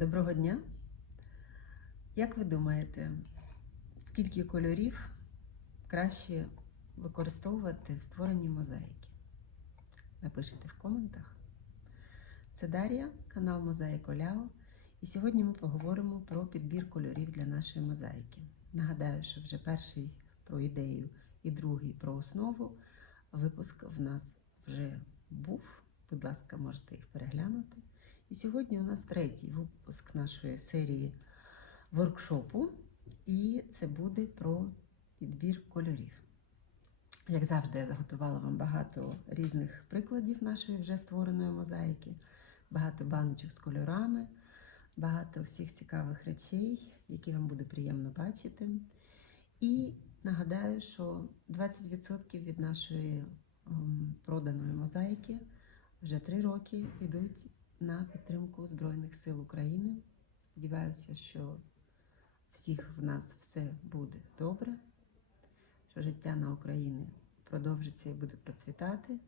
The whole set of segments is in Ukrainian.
Доброго дня! Як ви думаєте, скільки кольорів краще використовувати в створенні мозаїки? Напишіть в коментах. Це Дар'я, канал Мозаїк Оляо. І сьогодні ми поговоримо про підбір кольорів для нашої мозаїки. Нагадаю, що вже перший про ідею і другий про основу. Випуск в нас вже був. Будь ласка, можете їх переглянути. І сьогодні у нас третій випуск нашої серії воркшопу, і це буде про підбір кольорів. Як завжди, я заготувала вам багато різних прикладів нашої вже створеної мозаїки, багато баночок з кольорами, багато всіх цікавих речей, які вам буде приємно бачити. І нагадаю, що 20% від нашої ем, проданої мозаїки вже три роки йдуть на підтримку Збройних сил України. Сподіваюся, що всіх в нас все буде добре, що життя на Україні продовжиться і буде процвітати.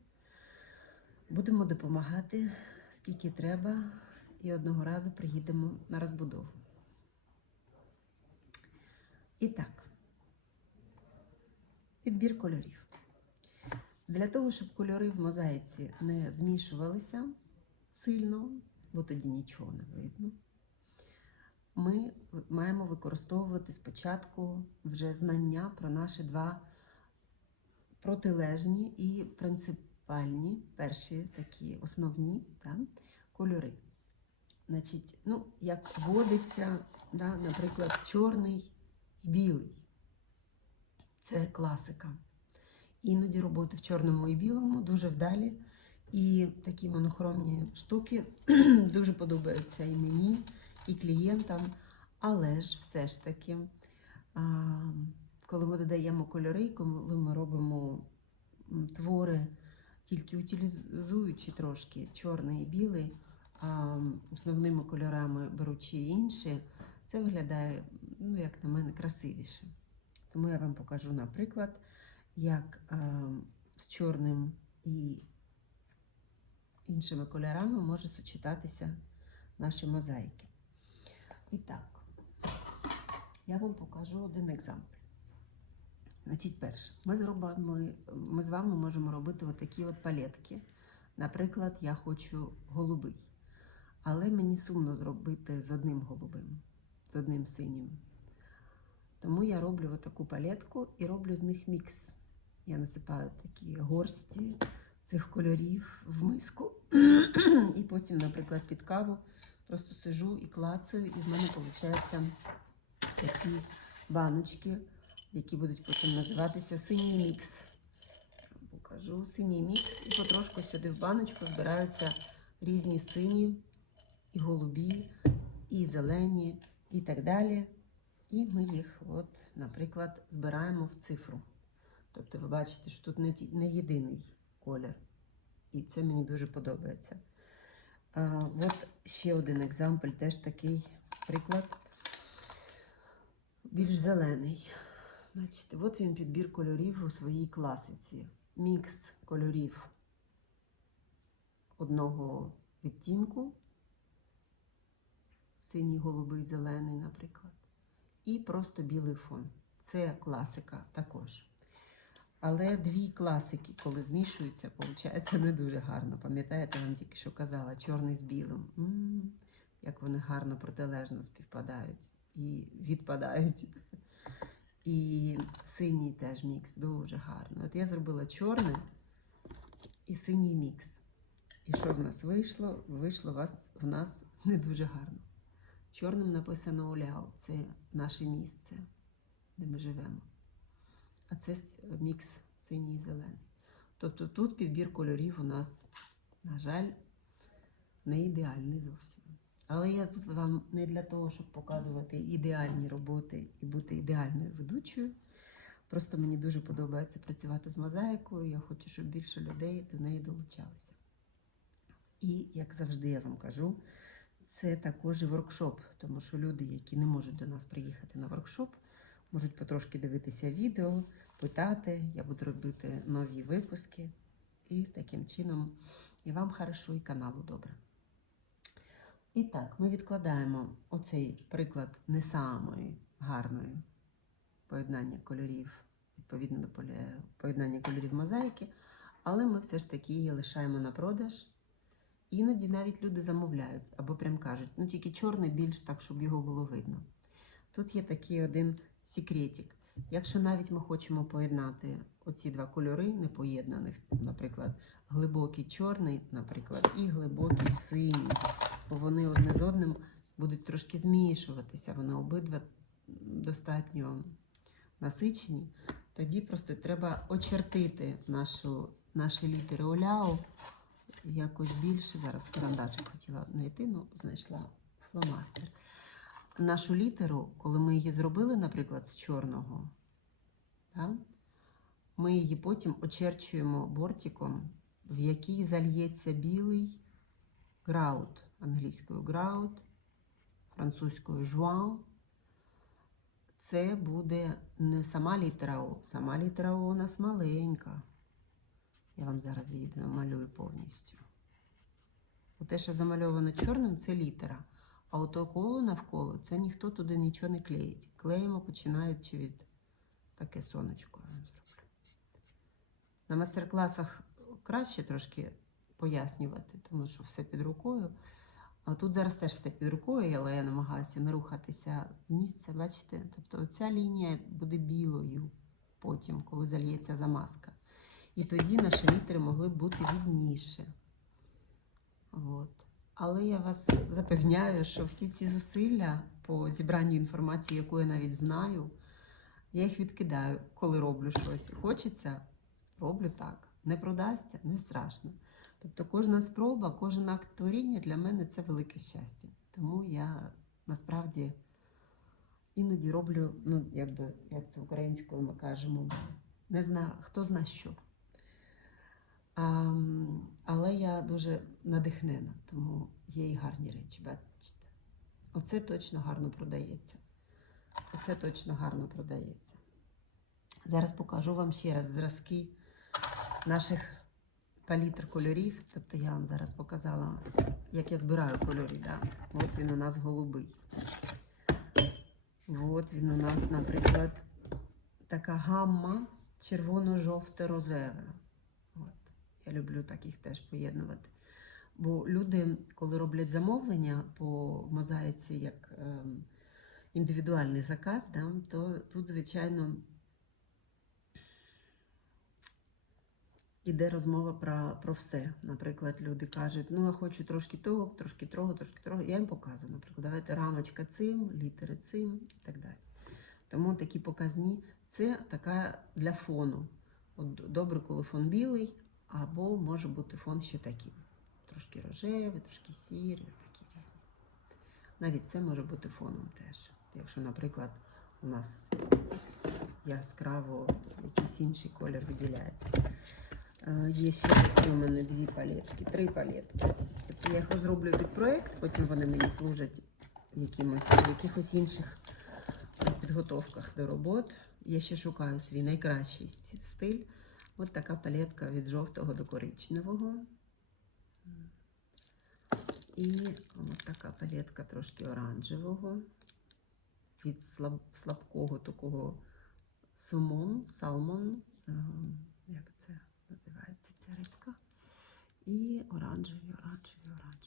Будемо допомагати скільки треба, і одного разу приїдемо на розбудову. І так, підбір кольорів. Для того, щоб кольори в мозаїці не змішувалися сильно, бо тоді нічого не видно, ми маємо використовувати спочатку вже знання про наші два протилежні і принципальні, перші такі основні да, кольори. Значить, ну, як водиться, да, наприклад, чорний і білий. Це класика. Іноді роботи в чорному і білому дуже вдалі. І такі монохромні штуки дуже подобаються і мені, і клієнтам. Але ж все ж таки, коли ми додаємо кольори, коли ми робимо твори, тільки утилізуючи трошки чорний і білий, а основними кольорами беручи інші, це виглядає, ну, як на мене, красивіше. Тому я вам покажу, наприклад, як з чорним і іншими кольорами може сучитатися наші мозаїки. І так, я вам покажу один екземпл. Значить, перше, ми, зробимо, ми з вами можемо робити отакі от палетки. Наприклад, я хочу голубий. Але мені сумно зробити з одним голубим, з одним синім. Тому я роблю таку палетку і роблю з них мікс. Я насипаю такі горсті цих кольорів в миску. І потім, наприклад, під каву просто сижу і клацаю, і в мене виходять такі баночки, які будуть потім називатися синій мікс. Покажу синій мікс. І потрошку сюди в баночку збираються різні сині, і голубі, і зелені, і так далі. І ми їх, от, наприклад, збираємо в цифру. Тобто, ви бачите, що тут не єдиний колір. І це мені дуже подобається. А, От ще один екземпль, теж такий приклад. Більш зелений. Бачите, от він підбір кольорів у своїй класиці. Мікс кольорів одного відтінку. Синій, голубий, зелений, наприклад. І просто білий фон. Це класика також. Але дві класики, коли змішуються, виходить не дуже гарно. Пам'ятаєте, вам тільки що казала, чорний з білим. М -м -м, як вони гарно протилежно співпадають і відпадають. І синій теж мікс, дуже гарно. От я зробила чорний і синій мікс. І що в нас вийшло? Вийшло вас, в нас не дуже гарно. Чорним написано Оляо, це наше місце, де ми живемо. А це мікс синій і зелений. Тобто тут підбір кольорів у нас, на жаль, не ідеальний зовсім. Але я тут вам не для того, щоб показувати ідеальні роботи і бути ідеальною ведучою. Просто мені дуже подобається працювати з мозаїкою. Я хочу, щоб більше людей до неї долучалися. І, як завжди, я вам кажу, це також і воркшоп, тому що люди, які не можуть до нас приїхати на воркшоп, можуть потрошки дивитися відео, питати. Я буду робити нові випуски. І таким чином і вам хорошо, і каналу добре. І так, ми відкладаємо оцей приклад не самої гарної поєднання кольорів, відповідно до поєднання кольорів мозаїки, але ми все ж таки її лишаємо на продаж. Іноді навіть люди замовляють або прям кажуть, ну тільки чорний більш так, щоб його було видно. Тут є такий один секретик. Якщо навіть ми хочемо поєднати оці два кольори непоєднаних, наприклад, глибокий чорний, наприклад, і глибокий синій, бо вони одне з одним будуть трошки змішуватися, вони обидва достатньо насичені, тоді просто треба очертити нашу, наші літери оляу якось більше. Зараз карандашик хотіла знайти, ну знайшла фломастер. Нашу літеру, коли ми її зробили, наприклад, з чорного, да, ми її потім очерчуємо бортиком, в який зальється білий граут, англійською граут, французькою жуан. Це буде не сама літера О. Сама літера О у нас маленька. Я вам зараз її намалюю повністю. Те, що замальовано чорним, це літера. А ото коло навколо це ніхто туди нічого не клеїть. Клеїмо починаючи від таке сонечко. На майстер-класах краще трошки пояснювати, тому що все під рукою. А тут зараз теж все під рукою, але я намагаюся не рухатися з місця, бачите? Тобто оця лінія буде білою потім, коли зальється замазка. І тоді наші літери могли б бути відніше. От. Але я вас запевняю, що всі ці зусилля по зібранню інформації, яку я навіть знаю, я їх відкидаю, коли роблю щось. Хочеться, роблю так. Не продасться, не страшно. Тобто кожна спроба, кожен акт творіння для мене це велике щастя. Тому я насправді іноді роблю, ну, якби, як це українською ми кажемо, не знаю, хто зна що. А, але я дуже надихнена, тому є і гарні речі, бачите. Оце точно гарно продається. Оце точно гарно продається. Зараз покажу вам ще раз зразки наших палітр кольорів. Тобто я вам зараз показала, як я збираю кольори. Да? От він у нас голубий. От він у нас, наприклад, така гамма червоно-жовте-рожеве. Я люблю таких теж поєднувати. Бо люди, коли роблять замовлення по мозаїці як ем, індивідуальний заказ, да, то тут, звичайно, іде розмова про, про все. Наприклад, люди кажуть, ну я хочу трошки того, трошки того, трошки того. Я їм показую, наприклад, давайте рамочка цим, літери цим і так далі. Тому такі показні це така для фону. От добре, коли фон білий, або може бути фон ще такий. Трошки рожевий, трошки сірий, такі різні. Навіть це може бути фоном теж. Якщо, наприклад, у нас яскраво якийсь інший колір виділяється. Е, Є ще у мене дві палетки, три палетки. Тобто я їх зроблю під проєкт, потім вони мені служать якимось, в якихось інших підготовках до робот. Я ще шукаю свій найкращий стиль. От така палетка від жовтого до коричневого. І от така палетка трошки оранжевого. Від слаб, слабкого такого сумон, салмон. Ем, Як це називається ця рибка? І оранжеві, оранжеві, оранжеві.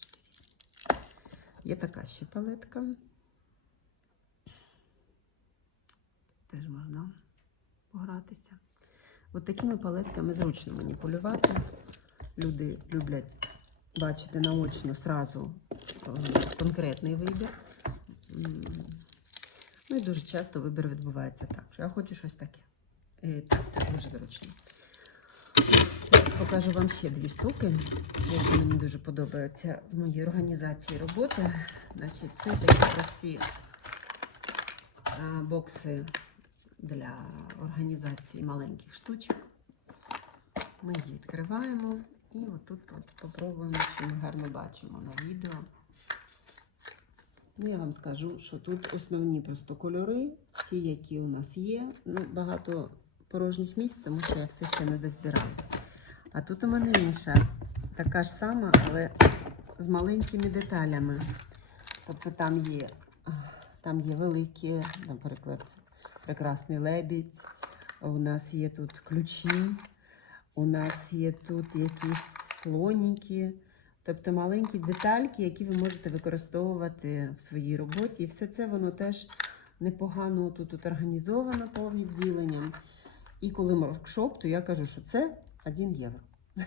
Є така ще палетка. Теж можна погратися. От такими палетками зручно маніпулювати. Люди люблять бачити наочно сразу е, конкретний вибір. Ну і дуже часто вибір відбувається так, що я хочу щось таке. І так, це дуже зручно. Покажу вам ще дві штуки, які мені дуже подобаються в моїй організації роботи. Значить, це такі прості а, бокси для організації маленьких штучок. Ми їх відкриваємо і отут от попробуємо, що ми гарно бачимо на відео. Ну, я вам скажу, що тут основні просто кольори, ті, які у нас є. Ну, багато порожніх місць, тому що я все ще не дозбирала. А тут у мене інша, така ж сама, але з маленькими деталями. Тобто там є, там є великі, наприклад, прекрасний лебідь. У нас є тут ключі, у нас є тут якісь слоніки. Тобто маленькі детальки, які ви можете використовувати в своїй роботі. І все це воно теж непогано тут, тут організовано по відділенням. І коли воркшоп, то я кажу, що це 1 євро.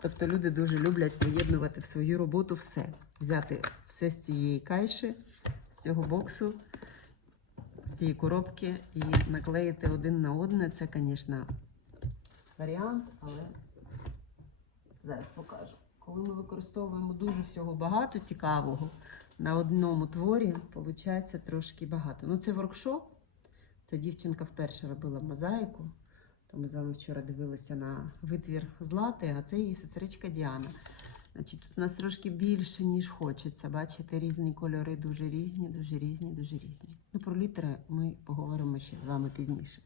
Тобто люди дуже люблять поєднувати в свою роботу все. Взяти все з цієї кайші, з цього боксу, цієї коробки і наклеїти один на одне. Це, звісно, варіант, але зараз покажу. Коли ми використовуємо дуже всього багато цікавого на одному творі, виходить трошки багато. Ну, це воркшоп. Це дівчинка вперше робила мозаїку. То ми з вами вчора дивилися на витвір Злати, а це її сестричка Діана. Значить, тут у нас трошки більше, ніж хочеться. Бачите, різні кольори, дуже різні, дуже різні, дуже різні. Ну, про літери ми поговоримо ще з вами пізніше.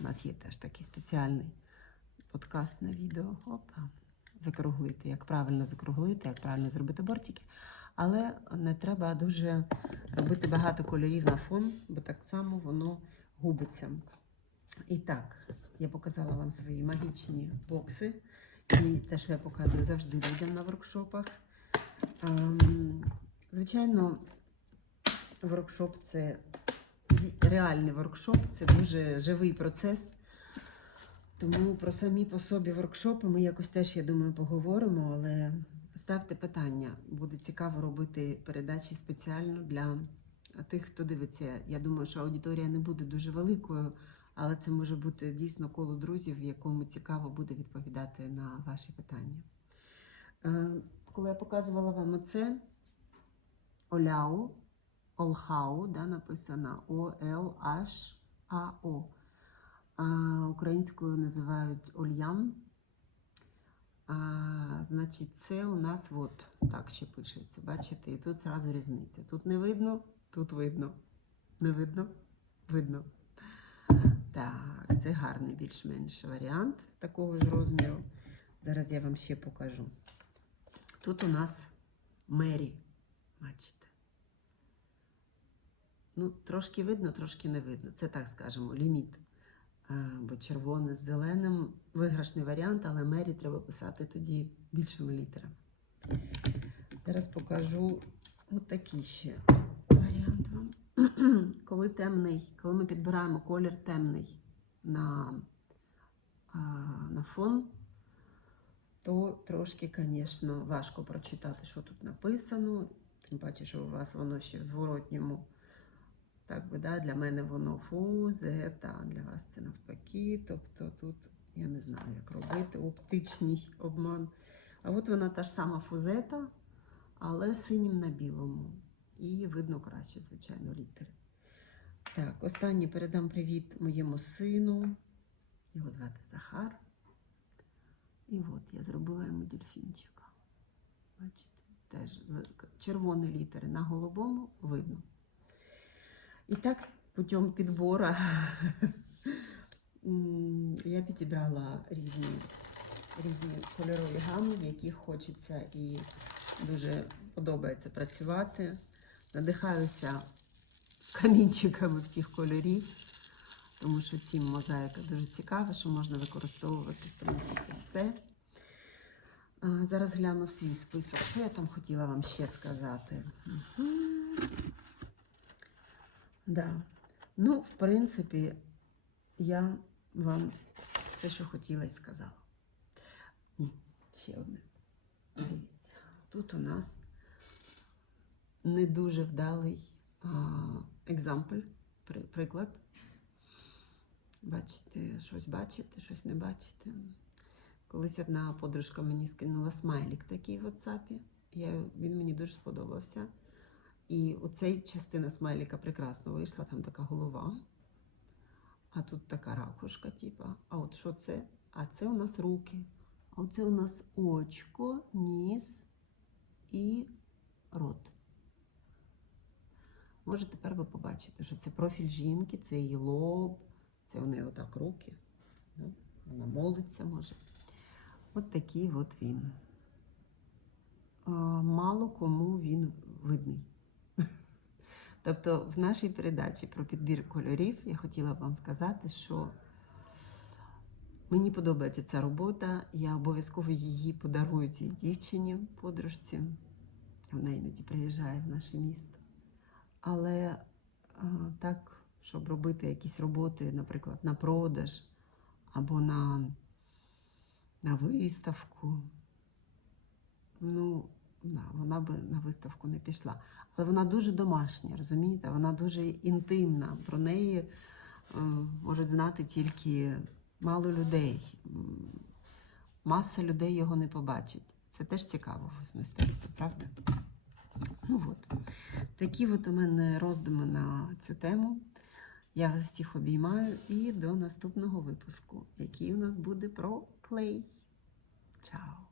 У нас є теж такий спеціальний подкаст на відео. Опа. Закруглити, як правильно закруглити, як правильно зробити бортики. Але не треба дуже робити багато кольорів на фон, бо так само воно губиться. І так, я показала вам свої магічні бокси. І те, що я показую завжди людям на воркшопах. Ем, Звичайно, воркшоп це реальний воркшоп, це дуже живий процес. Тому про самі по собі воркшопи ми якось теж, я думаю, поговоримо, але ставте питання. Буде цікаво робити передачі спеціально для тих, хто дивиться. Я думаю, що аудиторія не буде дуже великою, але це може бути дійсно коло друзів, якому цікаво буде відповідати на ваші питання. Е, Коли я показувала вам оце Оляу, Олхау, да, написано О-Л-H-А-О. Українською називають Ольян. А, значить, це у нас от так ще пишеться. Бачите, і тут зразу різниця. Тут не видно, тут видно. Не видно? Видно. Так, це гарний більш-менш варіант такого ж розміру. Зараз я вам ще покажу. Тут у нас Мері. Бачите? Ну, трошки видно, трошки не видно. Це так скажемо, ліміт. Бо червоне з зеленим виграшний варіант, але Мері треба писати тоді більшими літерами. Зараз покажу от такий ще. коли темний, коли ми підбираємо колір темний на, на фон, то трошки, звісно, важко прочитати, що тут написано. Тим паче, що у вас воно ще в зворотньому. Так би, да, для мене воно фу, зета, для вас це навпаки. Тобто тут я не знаю, як робити оптичний обман. А от вона та ж сама фузета, але синім на білому. І видно краще, звичайно, літери. Так, останнє передам привіт моєму сину. Його звати Захар. І от я зробила йому дельфінчика. Бачите, теж червоні літери на голубому видно. І так, путем підбору я підібрала різні, різні кольорові гами, в яких хочеться і дуже подобається працювати. Надихаюся камінчиками всіх кольорів, тому що цим мозаїка дуже цікава, що можна використовувати в принципі все. Зараз гляну свій список. Що я там хотіла вам ще сказати? Мгм. Да. Ну, в принципі, я вам все, що хотіла і сказала. Ні, ще одне. Дивіться, тут у нас не дуже вдалий екзампль, приклад. Бачите, щось бачите, щось не бачите. Колись одна подружка мені скинула смайлік такий в WhatsApp. Я, він мені дуже сподобався. І оцей частина смайліка прекрасно вийшла, там така голова. А тут така ракушка, типа. А от що це? А це у нас руки. А оце у нас очко, ніс і рот. Може, тепер ви побачите, що це профіль жінки, це її лоб, це у неї отак руки. Да? Вона молиться може. От такий от він. Мало кому він видний. Тобто, в нашій передачі про підбір кольорів я хотіла вам сказати, що мені подобається ця робота. Я обов'язково її подарую цій дівчині, подружці. Вона іноді приїжджає в наше місто. Але так, щоб робити якісь роботи, наприклад, на продаж або на, на виставку, ну, вона би на виставку не пішла. Але вона дуже домашня, розумієте? Вона дуже інтимна. Про неї е, можуть знати тільки мало людей. Маса людей його не побачить. Це теж цікаво в мистецтві, правда? Ну от. Такі от у мене роздуми на цю тему. Я вас всіх обіймаю і до наступного випуску, який у нас буде про клей. Чао!